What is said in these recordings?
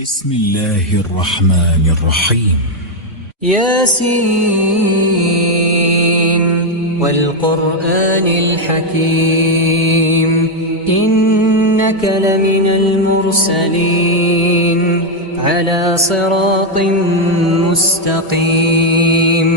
بسم الله الرحمن الرحيم. ياسين والقرآن الحكيم إنك لمن المرسلين على صراط مستقيم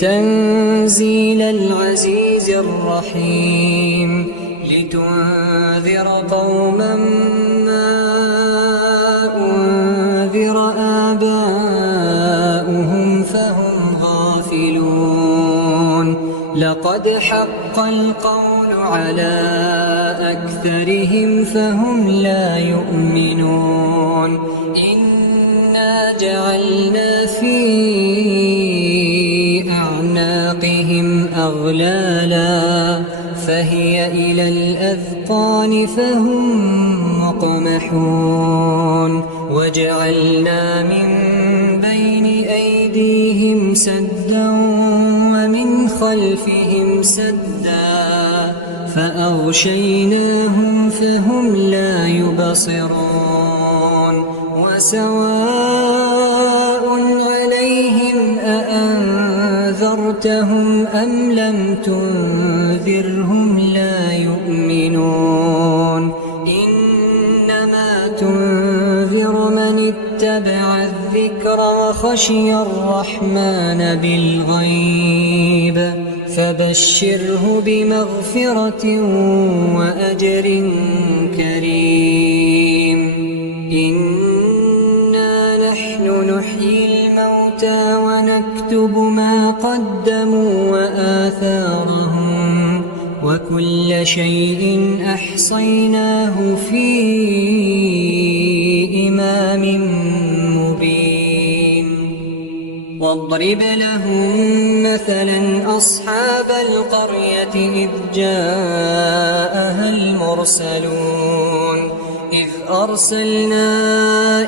تنزيل العزيز الرحيم لتنذر قوما ما أنذر آباؤهم فهم غافلون لقد حق القول على أكثرهم فهم لا يؤمنون إنا جعلنا في أعناقهم أغلالا فهي إلى الأذقان فهم مقمحون وجعلنا من بين أيديهم سدا ومن خلفهم سدا فأغشيناهم فهم لا يبصرون وسواء عليهم أأنذرتهم أم لم تنذرهم لا يؤمنون إنما تنذر من اتبع الذكر وخشي الرحمن بالغيب فبشره بمغفرة وأجر كريم إنا نحن نحيي الموتى ونكتب ما قدموا وآثارهم وكل شيء أحصيناه في إمام مبين واضرب لهم مثلا أصحاب القرية إذ جاءها المرسلون إذ أرسلنا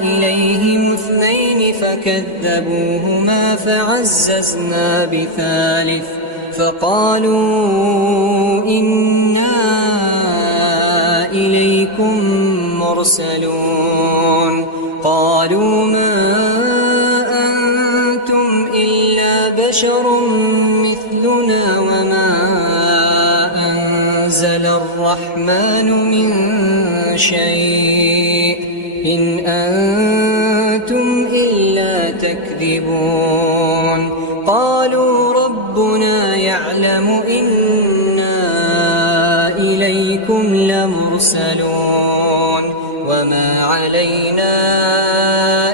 إليهم اثنين فكذبوهما فعززنا بثالث فقالوا إنا إليكم مرسلون قالوا ما أنتم إلا بشر مثلنا وما أنزل الرحمن من شيء إن أنتم إلا تكذبون قالوا ربنا يعلم إنا إليكم لمرسلون وما علينا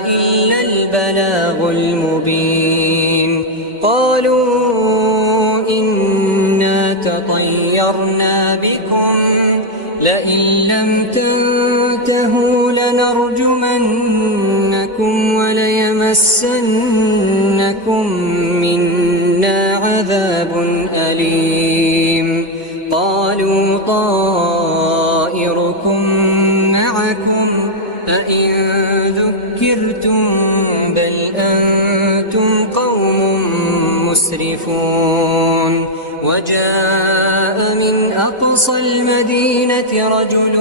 إلا البلاغ المبين قالوا إنا تطيرنا بكم لئن لم تنتهوا لنرجمنكم وليمسنكم منا عذاب أليم قالوا طائركم معكم أئن ذكرتم بل أنتم قوم مسرفون وجاء من أقصى المدينة رجل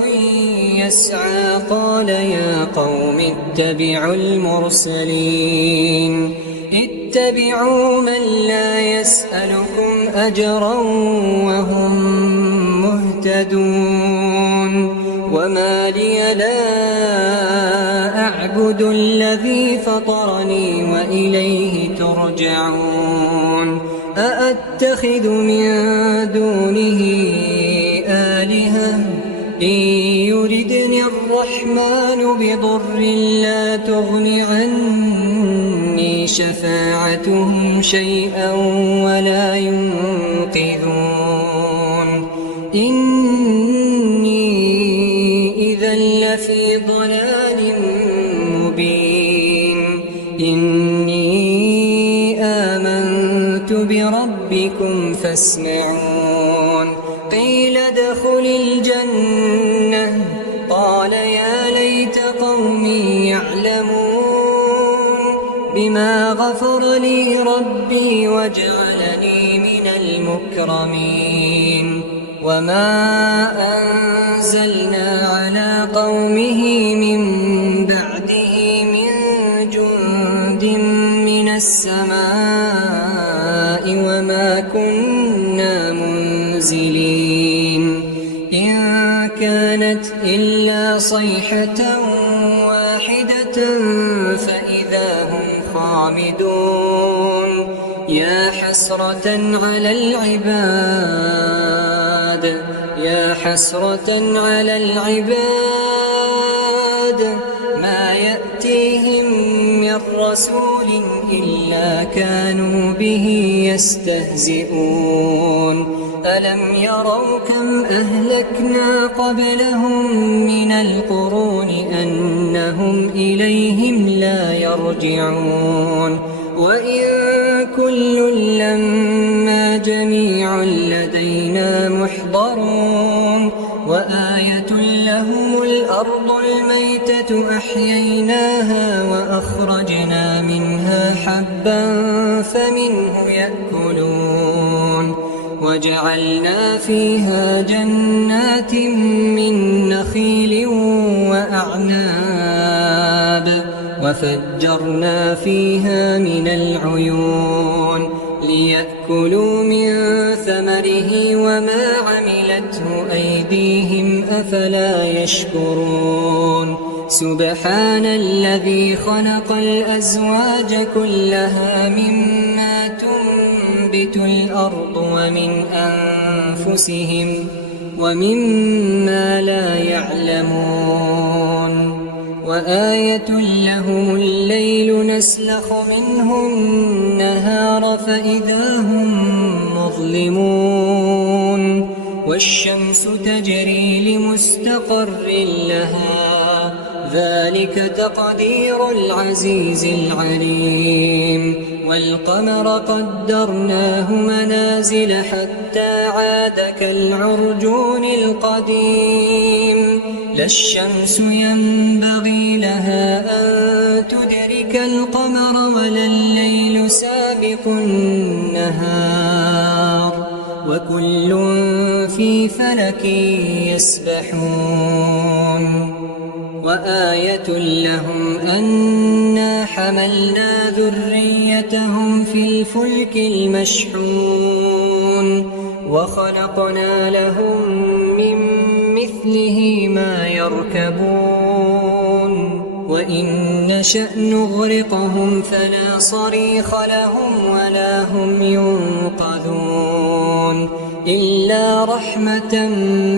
يسعى قال يا قوم اتبعوا المرسلين اتبعوا من لا يسألكم أجرا وهم مهتدون وما لي لا أعبد الذي فطرني وإليه ترجعون أأتخذ من دونه آلهة إن يردني الرحمن بضر لا تغن عني شفاعتهم شيئا ولا ينقذون إني إذا لفي ضلال مبين إني آمنت بربكم فاسمعون قيل ادخل الجنة قال يا ليت قومي يعلمون بما غفر لي ربي وجعلني من المكرمين وما أنزلنا على قومه من بعده من السماء وما كنا منزلين إن كانت إلا صيحة واحدة فإذا هم خامدون يا حسرة على العباد يا حسرة على العباد ما يأتيهم من رسول إلا كانوا به يستهزئون ألم يروا كم أهلكنا قبلهم من القرون أنهم إليهم لا يرجعون وإن كل لما جميع لدينا محضرون وآية لهم الأرض الميتة أحييناها وأخرجنا منها حبا فمنه يأكلون وجعلنا فيها جنات من نخيل وأعناب وفجرنا فيها من العيون ليأكلوا من ثمره وما عملته أيديهم أفلا يشكرون سبحان الذي خلق الأزواج كلها مما تنبت الأرض ومن أنفسهم ومما لا يعلمون وآية لهم الليل نسلخ منه النهار فإذا هم مظلمون والشمس تجري لمستقر لها ذلك تقدير العزيز العليم والقمر قدرناه منازل حتى عاد كالعرجون القديم لا الشمس ينبغي لها أن تدرك القمر ولا الليل سابق النهار وكل في فلك يسبحون وآية لهم أنا حملنا ذريتهم في الفلك المشحون وخلقنا لهم من مثله ما يركبون وإن نشأ نغرقهم فلا صريخ لهم ولا هم ينقذون إلا رحمة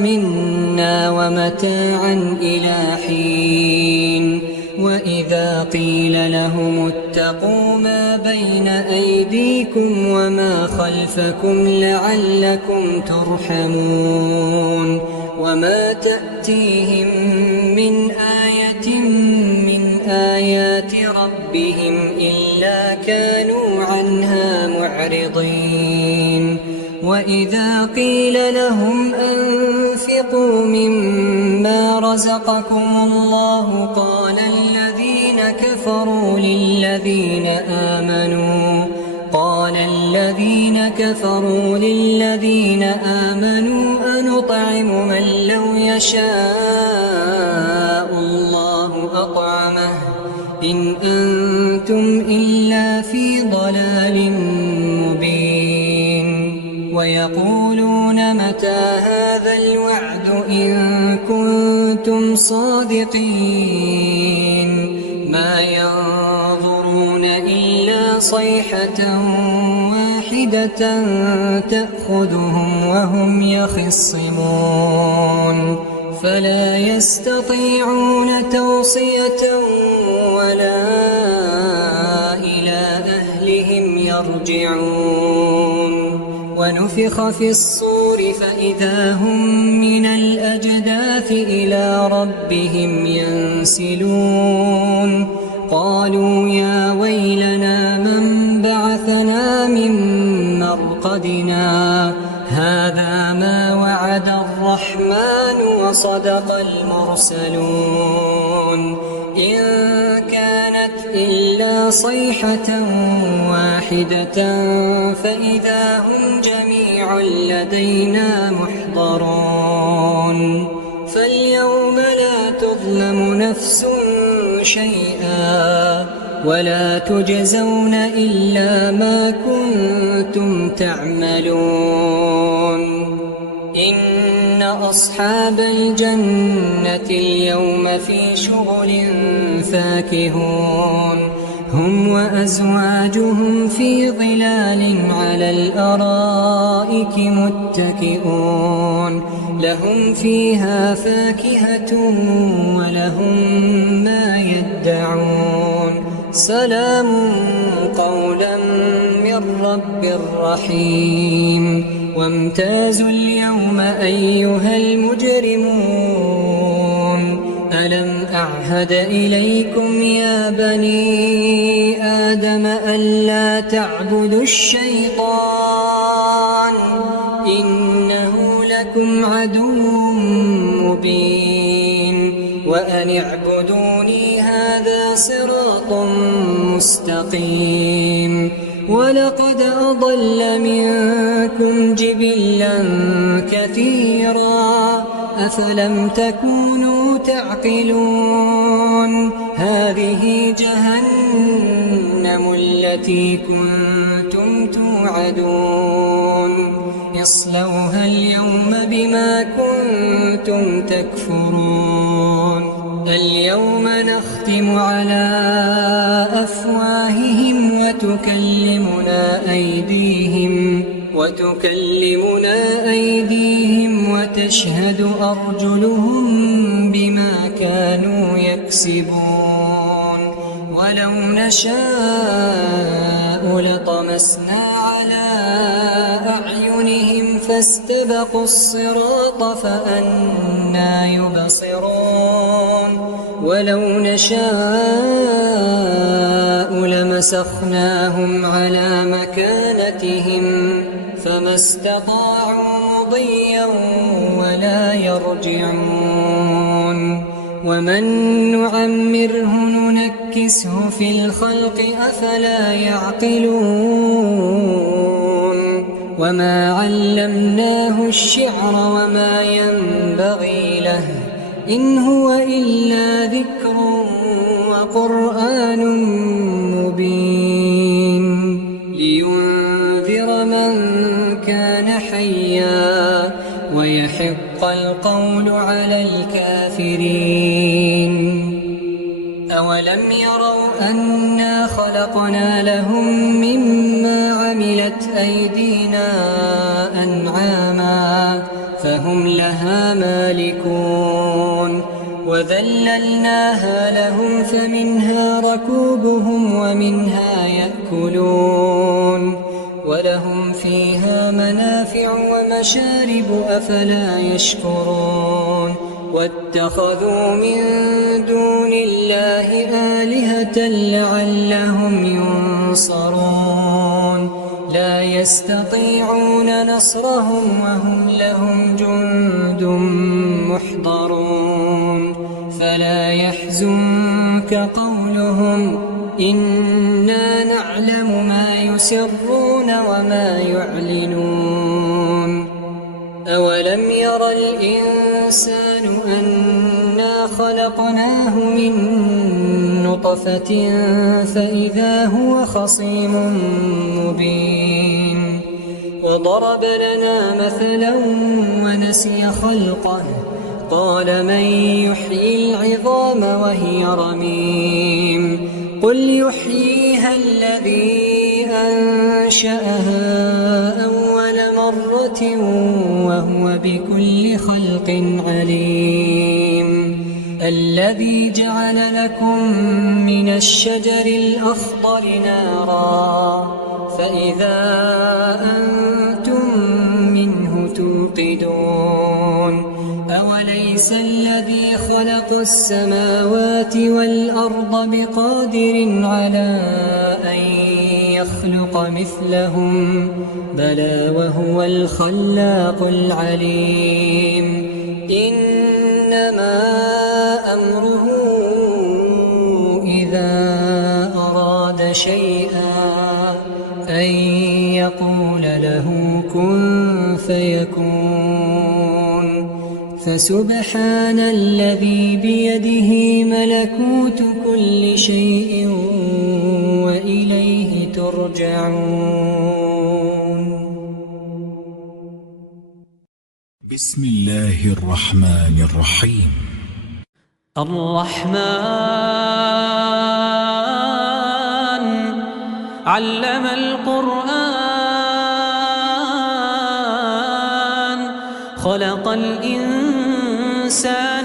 منا ومتاعا إلى حين وإذا قيل لهم اتقوا ما بين أيديكم وما خلفكم لعلكم ترحمون وما تأتيهم من آية من آيات ربهم إلا كانوا عنها معرضين وإذا قيل لهم أنفقوا مما رزقكم الله قال الذين كفروا للذين آمنوا أنطعم من لو يشاء الله أطعمه إن أنتم إلا في ضلال مبين ويقولون متى هذا الوعد إن كنتم صادقين ما ينظرون إلا صيحة واحدة تأخذهم وهم يخصمون فلا يستطيعون توصية ولا إلى أهلهم يرجعون ونفخ في الصور فإذا هم من الأجداث إلى ربهم ينسلون قالوا يا ويلنا من بعثنا من مرقدنا هذا ما وعد الرحمن وصدق المرسلون إن كانت إلا صيحة واحدة فإذا هم جميع لدينا محضرون فاليوم لا تظلم نفس شيئا ولا تجزون إلا ما كنتم تعملون إن أصحاب الجنة اليوم في شغل فاكهون هم وأزواجهم في ظلال على الأرائك متكئون لهم فيها فاكهة ولهم ما يدعون سلام قولا من رب رحيم وامتازوا اليوم أيها المجرمون ألم أعهد إليكم يا بني آدم ألا تعبدوا الشيطان إنه لكم عدو مبين وأن اعبدوني هذا صراط مستقيم ولقد أضل منكم جبلا كثيرا أفلم تكونوا تعقلون هذه جهنم التي كنتم توعدون اصلوها اليوم بما كنتم تكفرون اليوم نختم على أفواههم وتكلمنا أيديهم وتشهد أرجلهم بما كانوا يكسبون ولو نشاء لطمسنا على أعينهم فاستبقوا الصراط فأنى يبصرون ولو نشاء لمسخناهم على مكانتهم فما استطاعوا مضيا ولا يرجعون ومن نعمره ننكسه في الخلق أفلا يعقلون وما علمناه الشعر وما ينبغي له إن هو إلا ذكر وقرآن مبين لينذر من كان حيا ويحق القول على الكافرين أولم يروا أنا خلقنا لهم مما عملت أيدينا أنعاما فهم لها مالكون وذللناها لهم فمنها ركوبهم ومنها يأكلون ولهم فيها منافع ومشارب أفلا يشكرون واتخذوا من دون الله آلهة لعلهم ينصرون لا يستطيعون نصرهم وهم لهم جند محضرون فلا يحزنك قولهم إنا نعلم ما يسرون وما يعلنون أولم ير الإنسان أنا خلقناه من نطفة فإذا هو خصيم مبين وضرب لنا مثلا ونسي خلقه قال من يحيي العظام وهي رميم قل يحييها الذي أنشأها أول مرة وهو بكل خلق عليم الذي جعل لكم من الشجر الأخضر نارا فإذا أنتم منه توقدون أوليس الذي خلق السماوات والأرض بقادر على أن يخلق مثلهم بلى وهو الخلاق العليم إنما أمره إذا أراد شيئا أن يقول له كن فيكون فسبحان الذي بيده ملكوت كل شيء يرجعون. بسم الله الرحمن الرحيم. الرحمن علم القرآن خلق الإنسان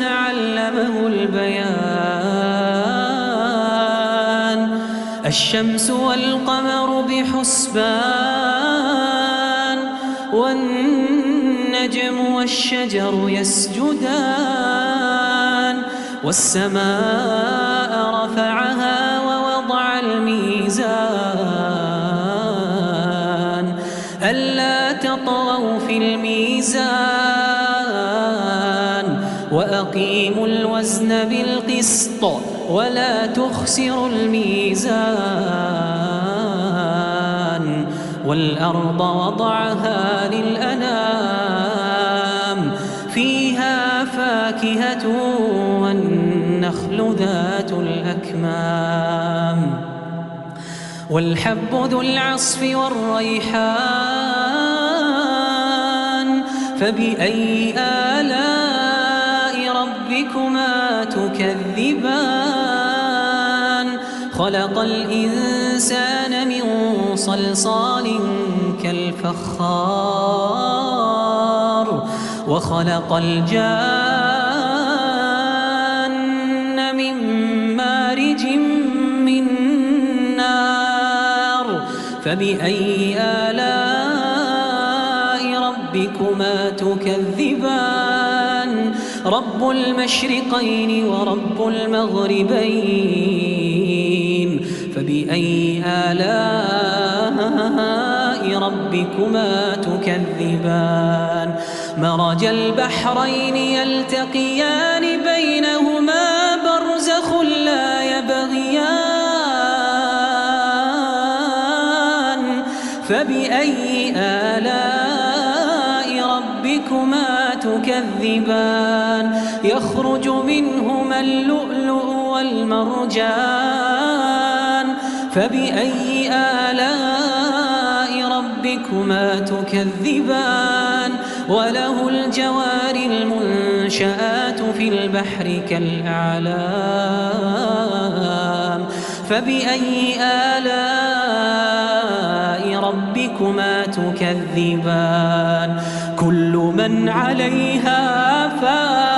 علمه البيان الشمس والقمر بحسبان والنجم والشجر يسجدان والسماء رفعها ووضع الميزان ألا تطغوا في الميزان وأقيموا الوزن بالقسط ولا تخسروا الميزان والأرض وضعها للأنام فيها فاكهة والنخل ذات الأكمام والحب ذو العصف والريحان فبأي آلاء ربكما تكذبان خلق الإنسان من صلصال كالفخار وخلق الجان من مارج من نار فبأي آلاء ربكما تكذبان رب المشرقين ورب المغربين فبأي آلاء ربكما تكذبان مرج البحرين يلتقيان بينهما برزخ لا يبغيان فبأي آلاء ربكما تكذبان يخرج منهما اللؤلؤ والمرجان فبأي آلاء ربكما تكذبان وله الجوار المنشآت في البحر كالأعلام فبأي آلاء ربكما تكذبان كل من عليها فان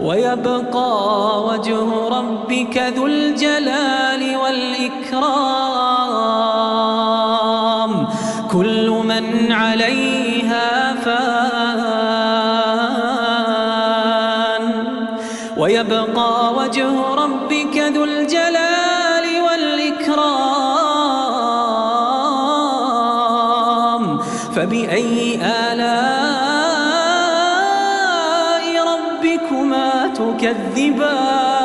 ويبقى وجه ربك ذو الجلال والإكرام كل من عليها فان ويبقى وجه ربك ذو الجلال والإكرام فبأي آلاء ربكما تكذبان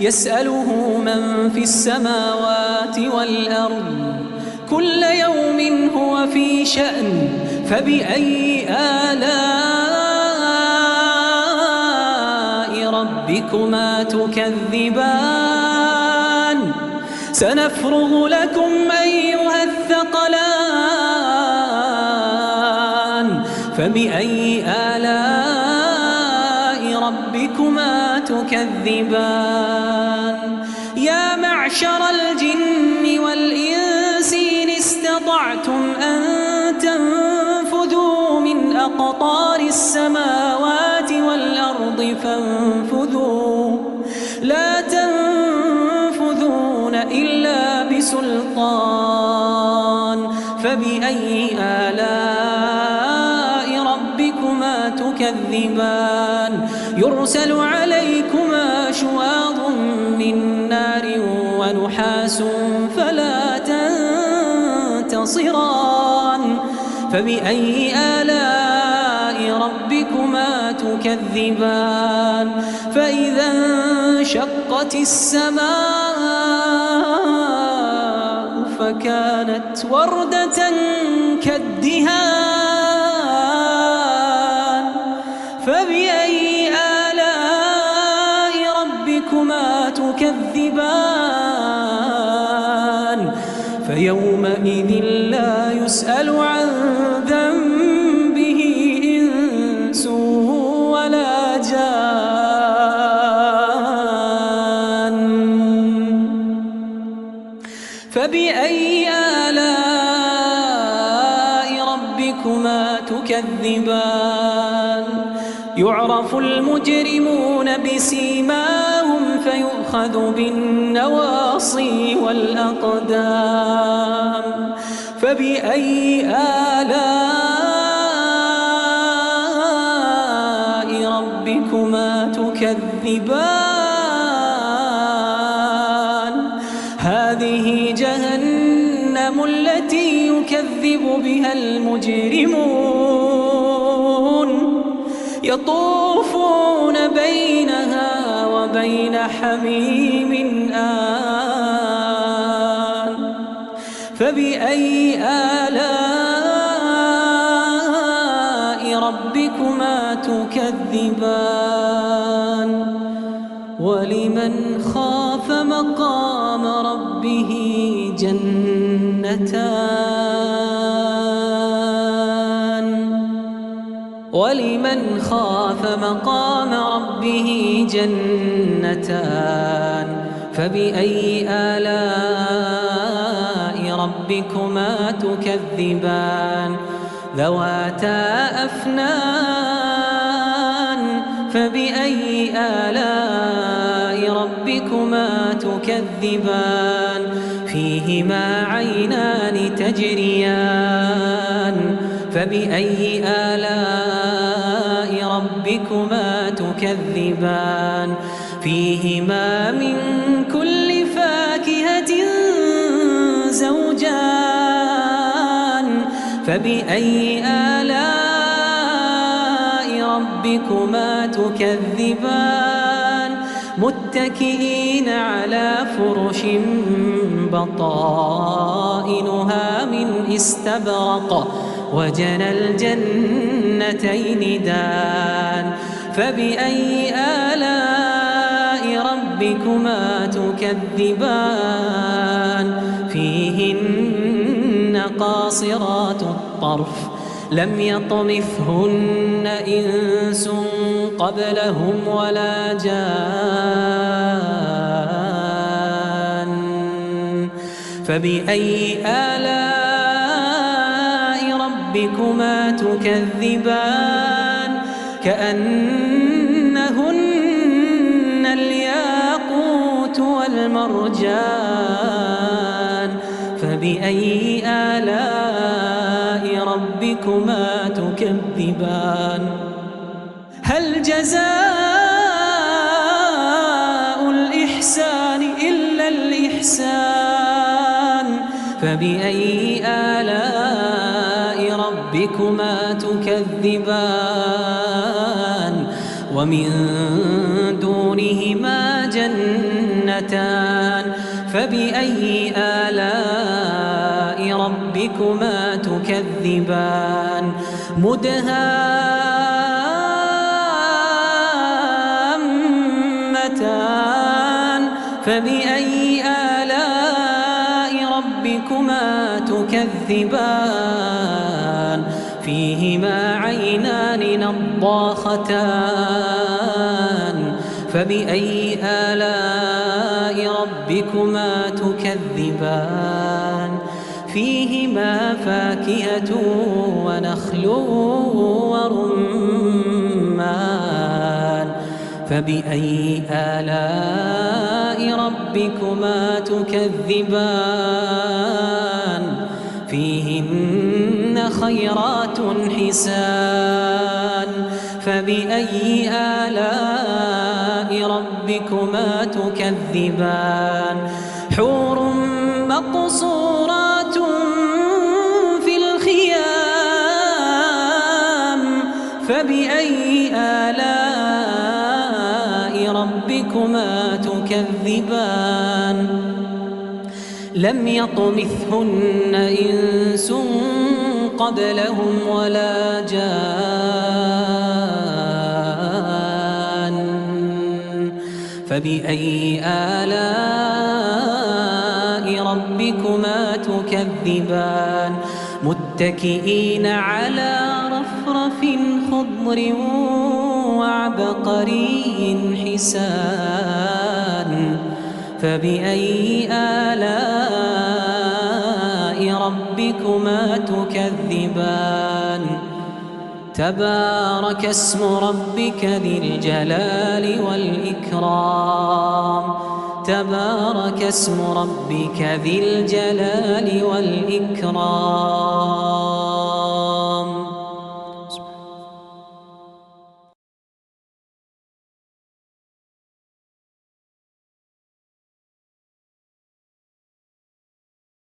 يسأله من في السماوات والأرض كل يوم هو في شأن فبأي آلاء ربكما تكذبان سنفرغ لكم أيها الثقلان فبأي آلاء ربكما تكذبان يا معشر الجن والإنس إن استطعتم أن تنفذوا من أقطار السماوات والأرض فانفذوا لا تنفذون إلا بسلطان فبأي آلاء ربكما تكذبان يرسل عليكما شواظ من نار ونحاس فلا تنتصران فبأي آلاء ربكما تكذبان فإذا انشقت السماء فكانت وردة كالدهان فبأي تكذبان فيومئذ لا يسأل عن ذنبه إنس ولا جان فبأي آلاء ربكما تكذبان يعرف المجرمون بسيماهم فيؤخذ بالنواصي والأقدام فبأي آلاء ربكما تكذبان هذه جهنم التي يكذب بها المجرمون يطوفون بينها وبين حميم آن فبأي آلاء ربكما تكذبان ولمن خاف مقام ربه جنتان ولمن خاف مقام ربه جنتان فبأي آلاء ربكما تكذبان ذواتا أفنان فبأي آلاء ربكما تكذبان فيهما عينان تجريان فبأي آلاء ربكما تكذبان فيهما من كل فاكهة زوجان فبأي آلاء ربكما تكذبان متكئين على فرش بطائنها من استبرق وجنى الجنتين دان فبأي آلاء ربكما تكذبان فيهن قاصرات الطرف لم يطمثهن إنس قبلهم ولا جان فبأي آلاء ربكما تكذبان كأنهن الياقوت والمرجان فبأي آلاء ربكما تكذبان هل جزاء الإحسان إلا الإحسان فبأي آلاء ربكما تكذبان ومن دونهما جنتان فبأي آلاء ربكما تكذبان مدهامتان فبأي آلاء ربكما تكذبان فيهما عينان نضاختان فبأي آلاء ربكما تكذبان فيهما فاكهة ونخل ورمان فبأي آلاء ربكما تكذبان فيهن خيرات حسان فبأي آلاء ربكما تكذبان حور مقصورات في الخيام فبأي آلاء ربكما تكذبان لم يطمثهن إنس قبلهم ولا جان فبأي آلاء ربكما تكذبان متكئين على رفرف خضر وعبقري حسان فبأي آلاء ربكما تكذبان تبارك اسم ربك ذي الجلال والإكرام تبارك اسم ربك ذي الجلال والإكرام